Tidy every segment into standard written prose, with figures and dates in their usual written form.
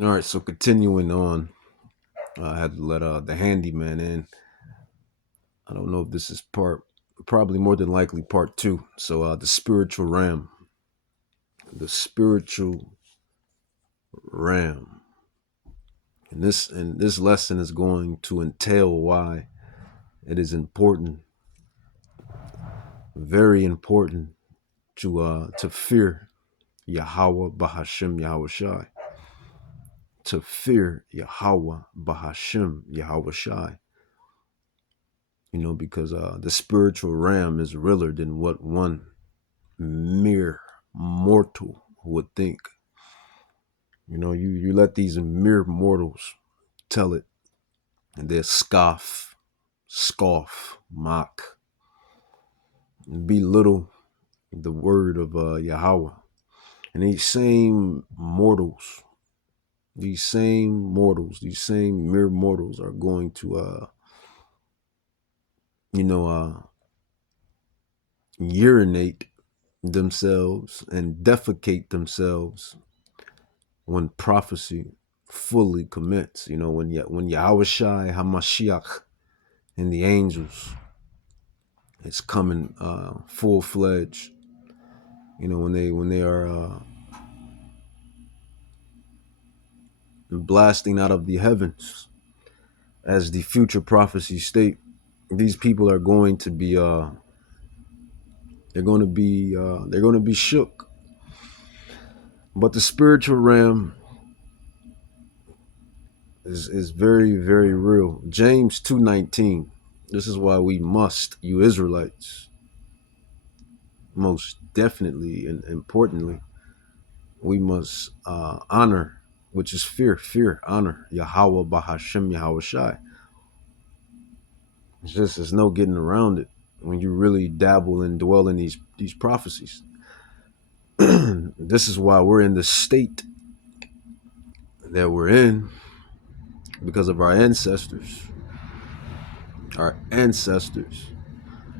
All right, so continuing on, I had to let the handyman in. I don't know if this is probably more than likely part two. So the spiritual ram, the spiritual ram, and this lesson is going to entail why it is important, very important to fear Yahweh Bahashim Yahweh Shai, to fear Yahweh Bahashim Yahweh Shai. Because the spiritual realm is realer than what one mere mortal would think. You let these mere mortals tell it, and they scoff, mock, and belittle the word of Yahweh. And these same mere mortals are going to, urinate themselves and defecate themselves when prophecy fully commits. When Yahweh Shai Hamashiach and the angels is coming full fledged. When they are blasting out of the heavens, as the future prophecies state, these people are going to be they're going to be shook. But the spiritual realm is very, very real. James 2:19. This is why we must, you Israelites, most definitely and importantly, we must honor, which is honor Yahweh Bahashim Yahweh Shai. There's no getting around it when you really dabble and dwell in these prophecies. This is why we're in the state that we're in, because of our ancestors,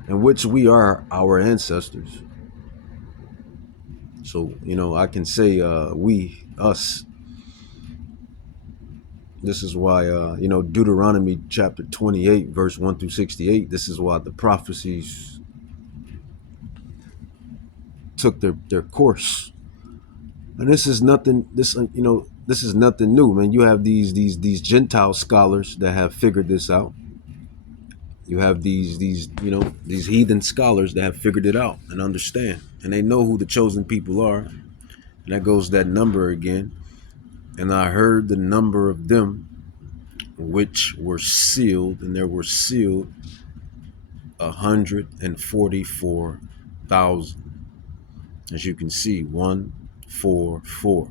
in which we are our ancestors. So, I can say we, us. This is why, Deuteronomy chapter 28, verse 1 through 68, this is why the prophecies took their course. And this is nothing, this is nothing new, man. You have these Gentile scholars that have figured this out. You have these heathen scholars that have figured it out and understand. And they know who the chosen people are. And that goes that number again. And I heard the number of them which were sealed, and there were sealed 144,000. As you can see, 144,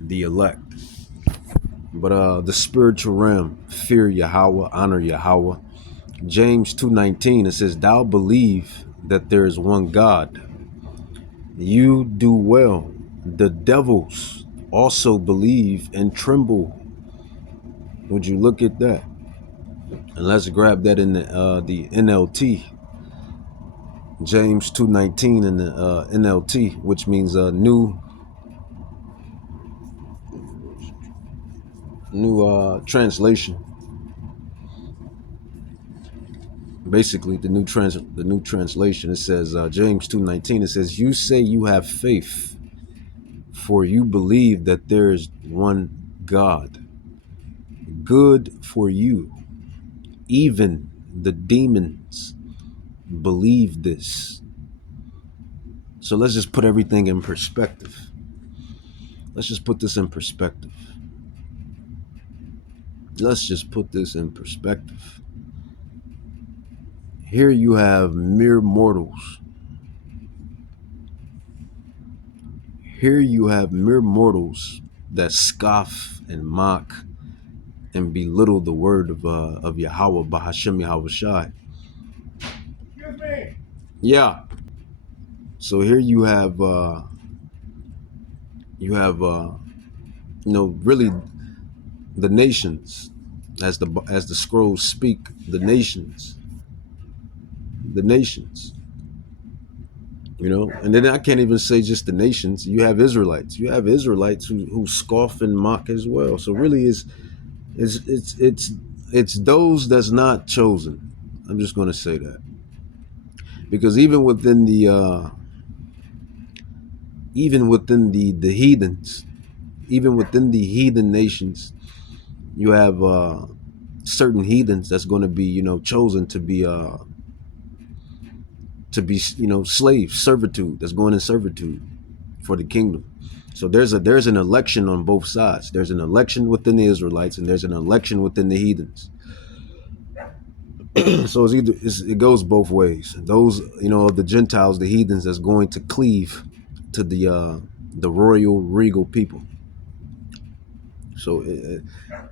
the elect. But the spiritual realm, fear Yahweh, honor Yahweh. James 2:19, it says, "Thou believe that there is one God. You do well. The devils also believe and tremble." Would you look at that? And let's grab that in the NLT. James 2:19 in the NLT, which means a new translation. Basically, the new translation. It says James 2:19. It says, "You say you have faith, for you believe that there is one God. Good for you. Even the demons believe this." So let's just put everything in perspective. Let's just put this in perspective. Let's just put this in perspective. Here you have mere mortals. Here you have mere mortals that scoff and mock and belittle the word of Yahweh Bahashim Yahweh Shai. Excuse me. Yeah. So here you have really the nations, as the scrolls speak, the nations, And then I can't even say just the nations. You have Israelites. You have Israelites who scoff and mock as well. So really, it's those that's not chosen. I'm just going to say that, because even within the heathens, even within the heathen nations, you have certain heathens that's going to be chosen to be slaves, servitude, that's going in servitude for the kingdom. So there's an election on both sides. There's an election within the Israelites, and there's an election within the heathens. So it goes both ways. Those of the Gentiles, the heathens, that's going to cleave to the royal regal people. So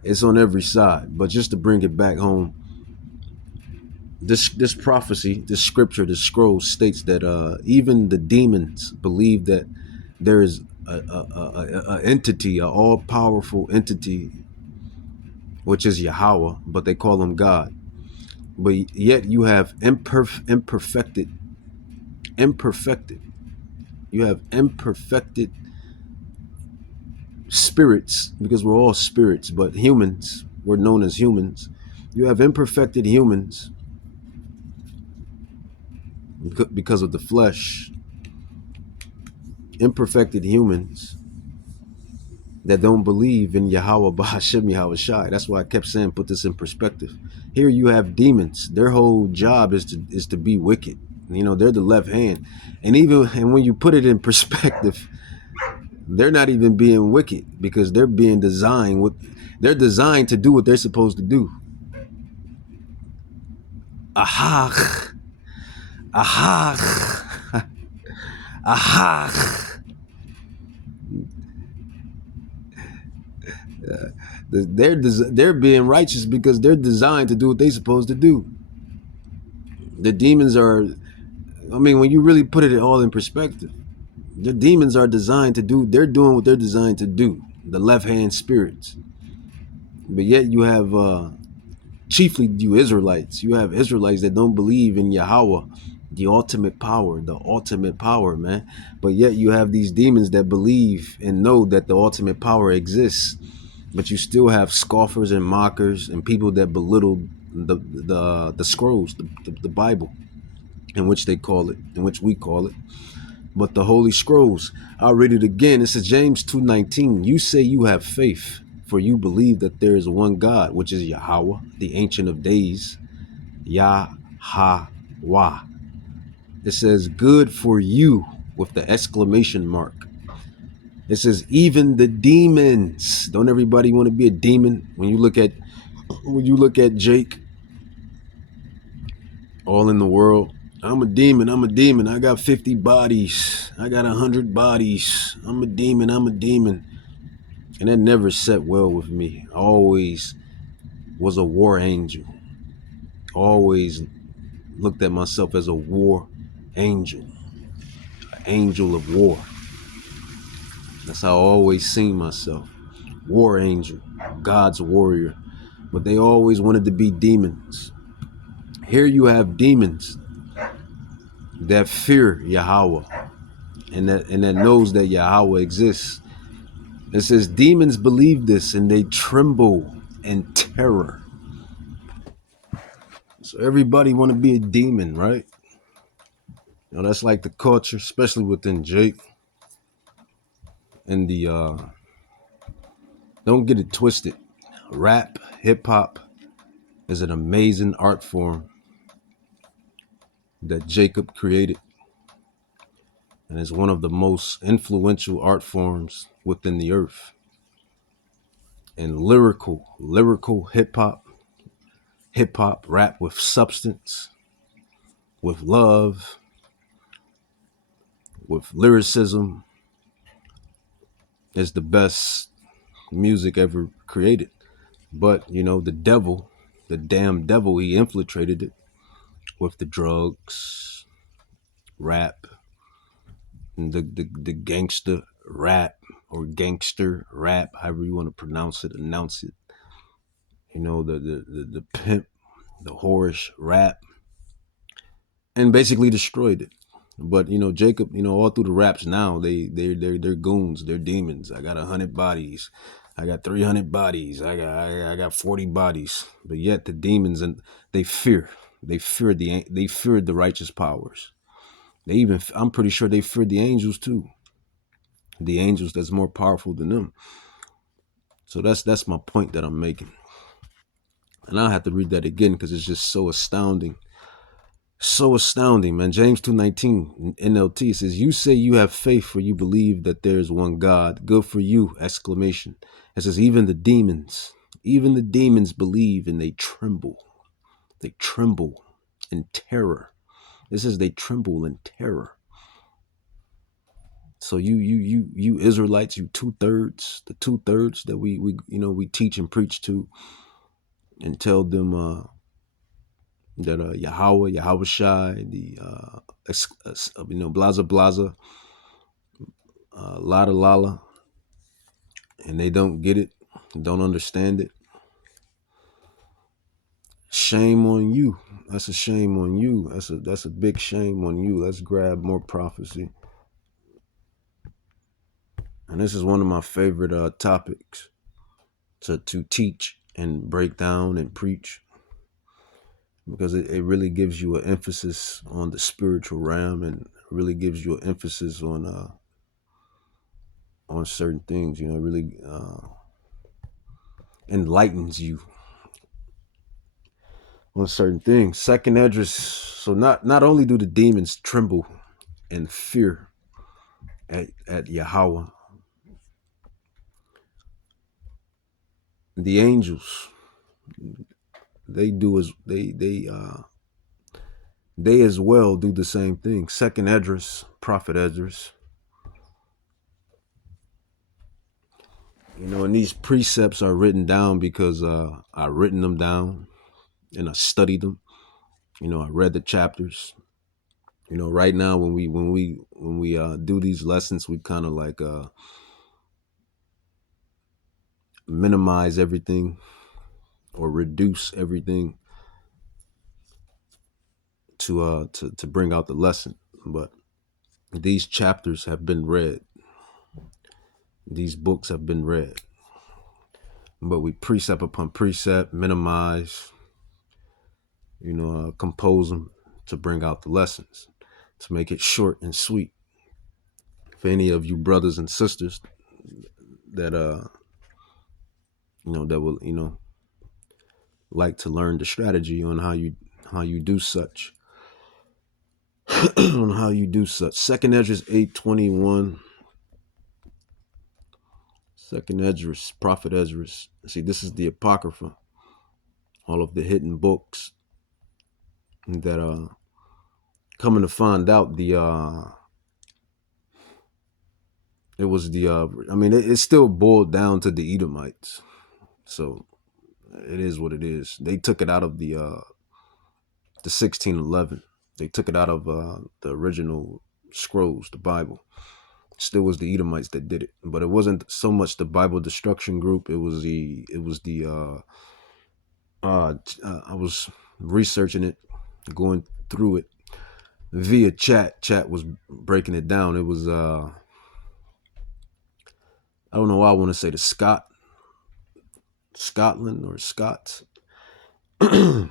it's on every side. But just to bring it back home, this prophecy, this scripture, this scroll states that even the demons believe that there is a entity, a all-powerful entity, which is Yahweh, but they call him God. But yet you have imperfected. You have imperfected spirits, because we're all spirits, but humans, we're known as humans. You have imperfected humans because of the flesh. Imperfected humans that don't believe in Yahweh Bahashem Yahweh Shai. That's why I kept saying, put this in perspective. Here you have demons. Their whole job is to be wicked. They're the left hand. And when you put it in perspective, they're not even being wicked, because they're designed to do what they're supposed to do. Aha. Aha. Aha. They're being righteous because they're designed to do what they're supposed to do. The demons are, when you really put it all in perspective, the demons are designed to do, they're doing what they're designed to do, the left-hand spirits. But yet you have, chiefly you Israelites, you have Israelites that don't believe in Yahweh, the ultimate power, man. But yet you have these demons that believe and know that the ultimate power exists. But you still have scoffers and mockers and people that belittle the scrolls, the Bible, in which we call it. But the Holy Scrolls, I'll read it again. It says, James 2:19, you say you have faith, for you believe that there is one God, which is Yahweh, the Ancient of Days, Yahweh. It says, good for you, with the exclamation mark. It says, even the demons. Don't everybody want to be a demon? When you look at Jake, all in the world, I'm a demon. I got 50 bodies. I got 100 bodies. I'm a demon. And that never set well with me. I always was a war angel. Always looked at myself as a war angel. An angel of war. That's how I always seen myself. War angel. God's warrior. But they always wanted to be demons. Here you have demons that fear Yahweh and that knows that Yahweh exists. It says demons believe this and they tremble in terror. So everybody want to be a demon, right? That's like the culture, especially within Jake. And don't get it twisted. Rap, hip hop is an amazing art form that Jacob created. And it's one of the most influential art forms within the earth. And lyrical hip hop, rap with substance, with love, with lyricism, is the best music ever created. But the damn devil, he infiltrated it with the drugs, rap, and the gangster rap, or gangster rap, however you want to announce it. The pimp, the whorish rap, and basically destroyed it. But you know, Jacob, you know, all through the raps now, they're goons, they're demons. I got 100 bodies, I got 300 bodies, I got 40 bodies. But yet the demons, and they fear, they feared the righteous powers. They even, I'm pretty sure they feared the angels too. The angels that's more powerful than them. So that's my point that I'm making. And I'll have to read that again because it's just so astounding. So astounding, man. James 2:19 NLT says, "You say you have faith for you believe that there is one God. Good for you!" Exclamation. It says, even the demons believe and they tremble. They tremble in terror. It says they tremble in terror. So you Israelites, you 2/3, the 2/3 that we you know we teach and preach to and tell them that Yahweh Shai, the you know, Blaza Blaza, Lada Lala, and they don't get it, don't understand it. Shame on you. That's a shame on you. That's a big shame on you. Let's grab more prophecy. And this is one of my favorite topics to teach and break down and preach, because it really gives you an emphasis on the spiritual realm and really gives you an emphasis on certain things. You know, it really enlightens you on certain things. Second Esdras. So not only do the demons tremble and fear at Yahweh, the angels, they do as they as well do the same thing. Second Esdras, Prophet Esdras. You know, and these precepts are written down because I written them down and I studied them. You know, I read the chapters. You know, right now when we do these lessons, we kind of like minimize everything or reduce everything to bring out the lesson. But these chapters have been read. These books have been read. But we precept upon precept, minimize, you know, compose them to bring out the lessons, to make it short and sweet. For any of you brothers and sisters that you know, that will, you know, like to learn the strategy on how you do such. On how you do such. Second Esdras 8:21. Second Esdras, Prophet Esdras. See, this is the Apocrypha. All of the hidden books that coming to find out it was I mean it still boiled down to the Edomites. So it is what it is. They took it out of the 1611. They took it out of the original scrolls, the Bible. Still was the Edomites that did it, but it wasn't so much the Bible destruction group. It was the I was researching it, going through it via chat. Chat was breaking it down. It was I don't know why I want to say the Scotland or Scots, but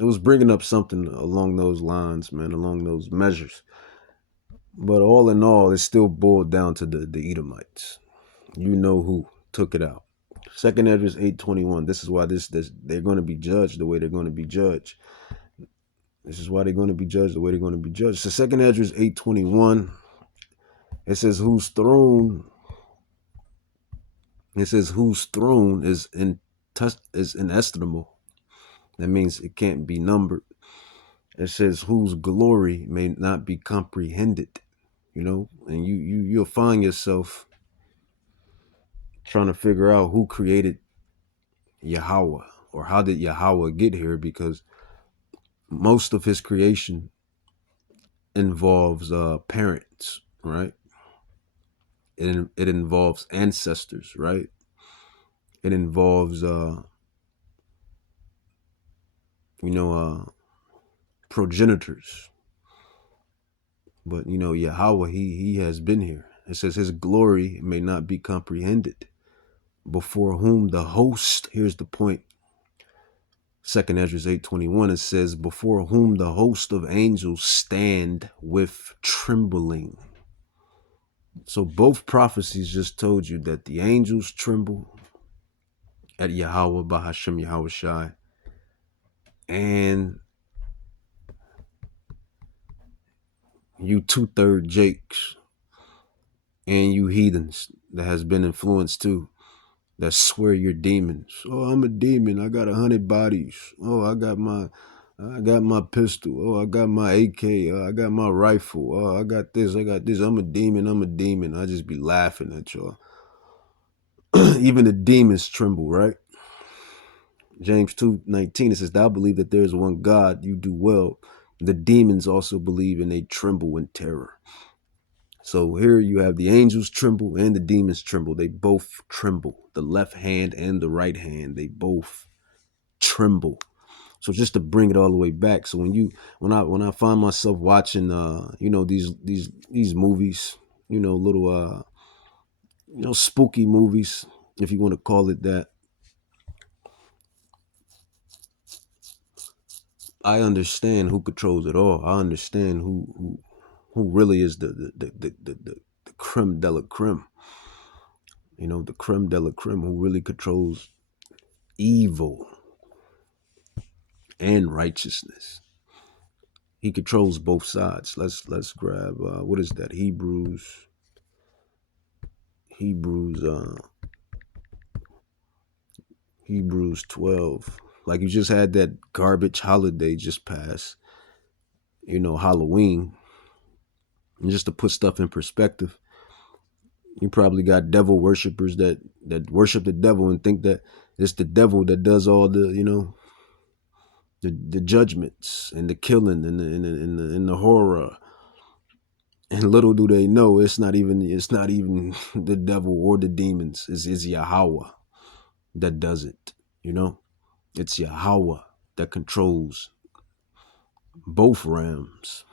it was bringing up something along those lines, man, along those measures. But all in all, it still boiled down to the Edomites. You know who took it out. Second Esdras 8:21. This is why this they're going to be judged the way they're going to be judged. This is why they're going to be judged the way they're going to be judged. So Second Esdras 8:21. It says whose throne. It says whose throne is inestimable. That means it can't be numbered. It says whose glory may not be comprehended. You know, and you'll find yourself trying to figure out who created Yahweh or how did Yahweh get here, because most of his creation involves parents, right? It involves ancestors, right? It involves you know progenitors. But you know, Yahweh, he has been here. It says his glory may not be comprehended, before whom the host, here's the point, 2nd Ezra 8:21, it says, before whom the host of angels stand with trembling. So both prophecies just told you that the angels tremble at Yahweh, Bahashem Yahweh Shai, and you 2/3 Jakes, and you heathens that has been influenced too, that swear you're demons. Oh, I'm a demon. I got 100 bodies. Oh, I got my pistol. Oh, I got my AK. Oh, I got my rifle. Oh, I got this. I got this. I'm a demon. I'm a demon. I just be laughing at y'all. Even the demons tremble, right? James 2:19, it says, thou believe that there is one God, you do well. The demons also believe and they tremble in terror. So here you have the angels tremble and the demons tremble. They both tremble. The left hand and the right hand, they both tremble. So just to bring it all the way back. So when I find myself watching these movies, little spooky movies, if you want to call it that, I understand who controls it all. I understand who really is the creme de la creme. The creme de la creme, who really controls evil and righteousness. He controls both sides. Let's grab what is that? Hebrews 12. Like, you just had that garbage holiday just pass, Halloween. And just to put stuff in perspective, you probably got devil worshippers that worship the devil and think that it's the devil that does all the judgments and the killing and the horror. And little do they know, it's not even the devil or the demons. It's Yahweh that does it. It's Yahweh that controls both realms,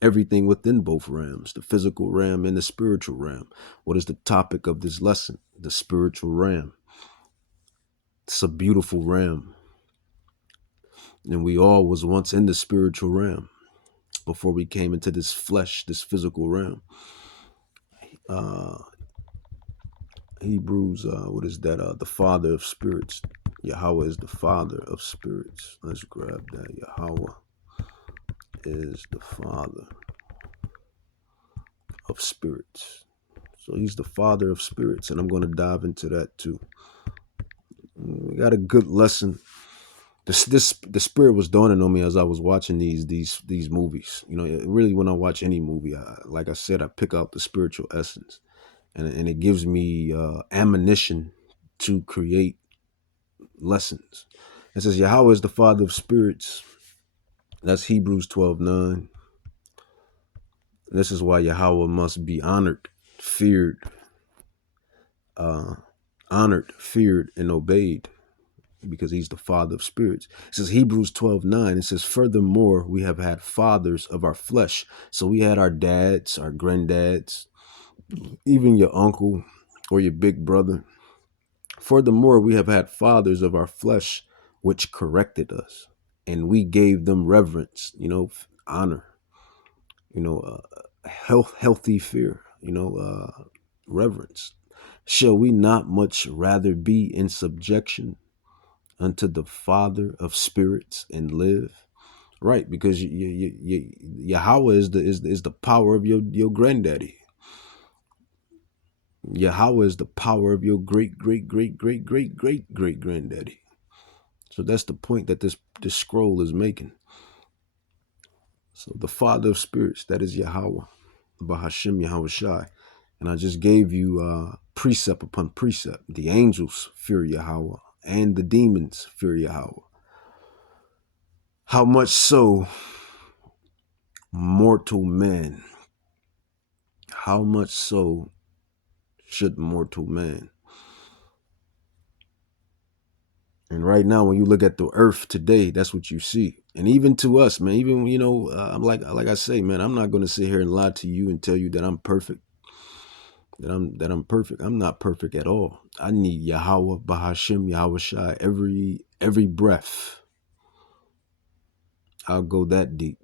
everything within both realms, the physical realm and the spiritual realm. What is the topic of this lesson? The spiritual realm. It's a beautiful realm. And we all was once in the spiritual realm before we came into this flesh, this physical realm. Hebrews, what is that? The father of spirits. Yahweh is the father of spirits. Let's grab that. Yahweh is the father of spirits. So he's the father of spirits, and I'm going to dive into that too. We got a good lesson. The spirit was dawning on me as I was watching these movies. Really, when I watch any movie, like I said, I pick out the spiritual essence, and it gives me ammunition to create lessons. It says Yahweh is the father of spirits. That's Hebrews 12:9. This is why Yahweh must be honored, feared, feared, and obeyed, because he's the father of spirits. It says Hebrews 12:9. It says, furthermore, we have had fathers of our flesh. So we had our dads, our granddads, even your uncle or your big brother. Furthermore, we have had fathers of our flesh, which corrected us, and we gave them reverence, honor, healthy fear, reverence. Shall we not much rather be in subjection unto the Father of spirits and live? Right, because Yahweh is the power of your granddaddy. Yahweh is the power of your great great great great great great great granddaddy. So that's the point that this scroll is making. So the Father of spirits, that is Yahweh, Bahashem Yahweh Shai. And I just gave you precept upon precept. The angels fear Yahweh and the demons fear Yahweh. How much so mortal man? How much so should mortal man? And right now, when you look at the earth today, that's what you see. And even to us, man, even, I'm like I say, man, I'm not going to sit here and lie to you and tell you that I'm perfect, that I'm perfect. I'm not perfect at all. I need Yahweh, Bahashim, Yahweh Shai, every breath. I'll go that deep.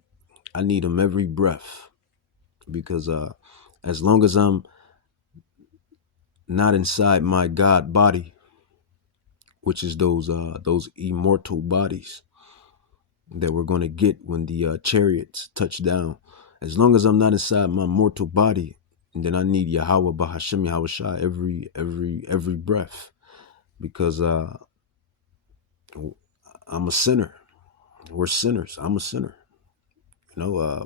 I need him every breath, because as long as I'm not inside my God body, which is those immortal bodies that we're going to get when the chariots touch down. As long as I'm not inside my mortal body, then I need Yahweh, Bahashim, Yahweh Shai, every breath, because I'm a sinner. We're sinners. I'm a sinner. I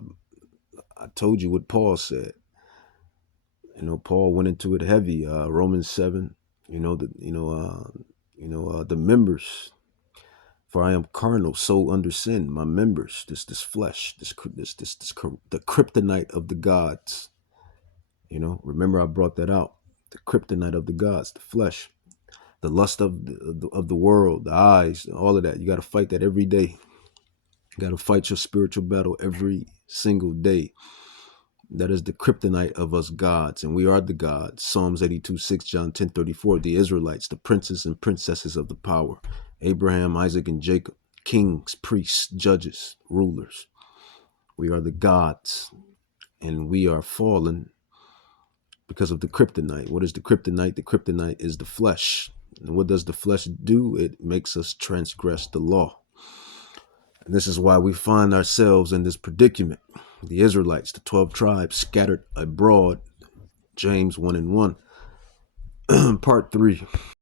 told you what Paul said. Paul went into it heavy. Romans 7. The members. For I am carnal, soul under sin. My members, this flesh, the kryptonite of the gods. Remember I brought that out. The kryptonite of the gods, the flesh, the lust of the world, the eyes, all of that. You got to fight that every day. You got to fight your spiritual battle every single day. That is the kryptonite of us gods, and we are the gods. Psalms 82:6, John 10:34. The Israelites, the princes and princesses of the power. Abraham, Isaac, and Jacob. Kings, priests, judges, rulers. We are the gods, and we are fallen because of the kryptonite. What is the kryptonite? The kryptonite is the flesh. And what does the flesh do? It makes us transgress the law. And this is why we find ourselves in this predicament. The Israelites, the 12 tribes scattered abroad. James 1:1. Part 3.